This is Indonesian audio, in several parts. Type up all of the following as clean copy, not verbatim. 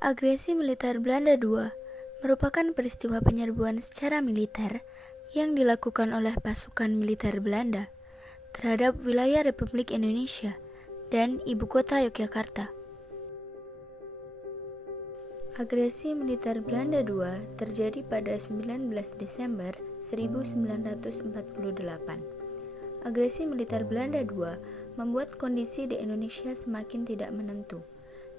Agresi militer Belanda II merupakan peristiwa penyerbuan secara militer yang dilakukan oleh pasukan militer Belanda terhadap wilayah Republik Indonesia dan ibu kota Yogyakarta. Agresi militer Belanda II terjadi pada 19 Desember 1948. Agresi militer Belanda II membuat kondisi di Indonesia semakin tidak menentu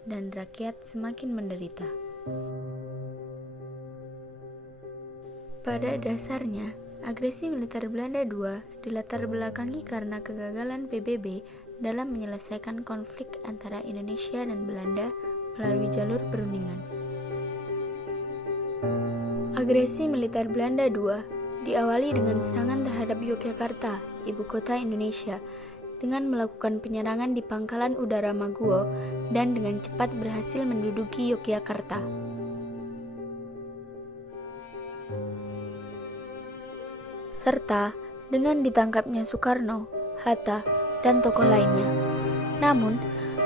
dan rakyat semakin menderita. Pada dasarnya, agresi militer Belanda II dilatar belakangi karena kegagalan PBB dalam menyelesaikan konflik antara Indonesia dan Belanda melalui jalur perundingan. Agresi militer Belanda II diawali dengan serangan terhadap Yogyakarta, ibu kota Indonesia, dengan melakukan penyerangan di Pangkalan Udara Maguwo dan dengan cepat berhasil menduduki Yogyakarta. Serta dengan ditangkapnya Soekarno, Hatta, dan tokoh lainnya. Namun,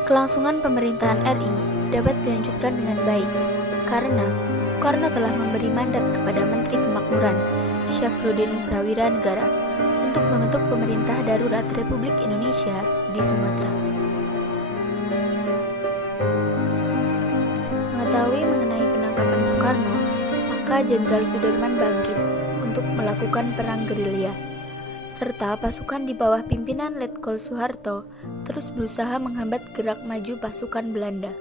kelangsungan pemerintahan RI dapat dilanjutkan dengan baik karena Soekarno telah memberi mandat kepada Menteri Kemakmuran, Syafruddin Prawira Negara, untuk membentuk pemerintah darurat Republik Indonesia di Sumatera. Mengetahui mengenai penangkapan Soekarno, maka Jenderal Sudirman bangkit untuk melakukan perang gerilya, serta pasukan di bawah pimpinan Letkol Soeharto terus berusaha menghambat gerak maju pasukan Belanda.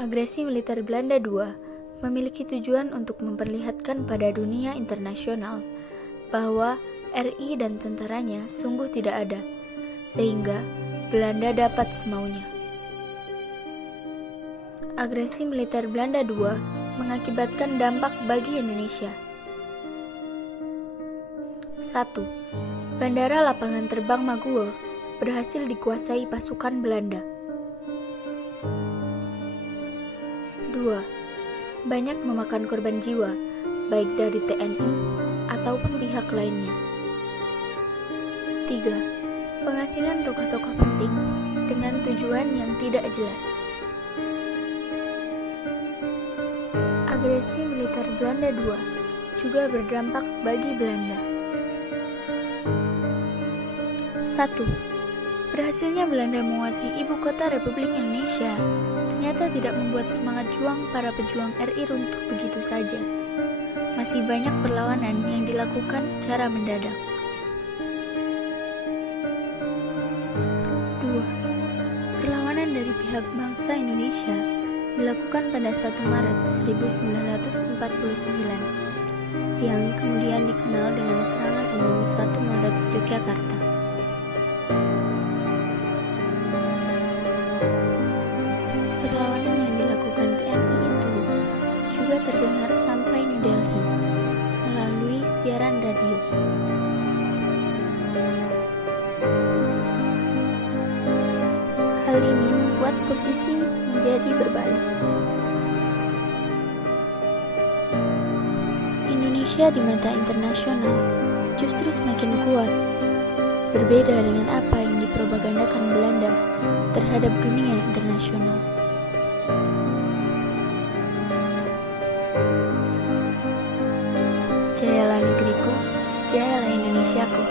Agresi militer Belanda II memiliki tujuan untuk memperlihatkan pada dunia internasional bahwa RI dan tentaranya sungguh tidak ada, sehingga Belanda dapat semaunya. Agresi militer Belanda II mengakibatkan dampak bagi Indonesia. 1. Bandara Lapangan Terbang Maguwo berhasil dikuasai pasukan Belanda. 2. Banyak memakan korban jiwa, baik dari TNI ataupun pihak lainnya. 3. Pengasingan tokoh-tokoh penting dengan tujuan yang tidak jelas. Agresi militer Belanda II juga berdampak bagi Belanda. 1. Berhasilnya Belanda menguasai ibu kota Republik Indonesia ternyata tidak membuat semangat juang para pejuang RI runtuh begitu saja. Masih banyak perlawanan yang dilakukan secara mendadak. 2. Perlawanan dari pihak bangsa Indonesia dilakukan pada 1 Maret 1949 yang kemudian dikenal dengan Serangan Umum 1 Maret Yogyakarta. Perlawanan yang dilakukan TNI itu juga terdengar sampai New Delhi melalui siaran radio. Hal ini membuat posisi menjadi berbalik. Indonesia di mata internasional justru semakin kuat, berbeda dengan apa yang dipropagandakan Belanda terhadap dunia internasional. Jayalah negeriku, jayalah Indonesiaku.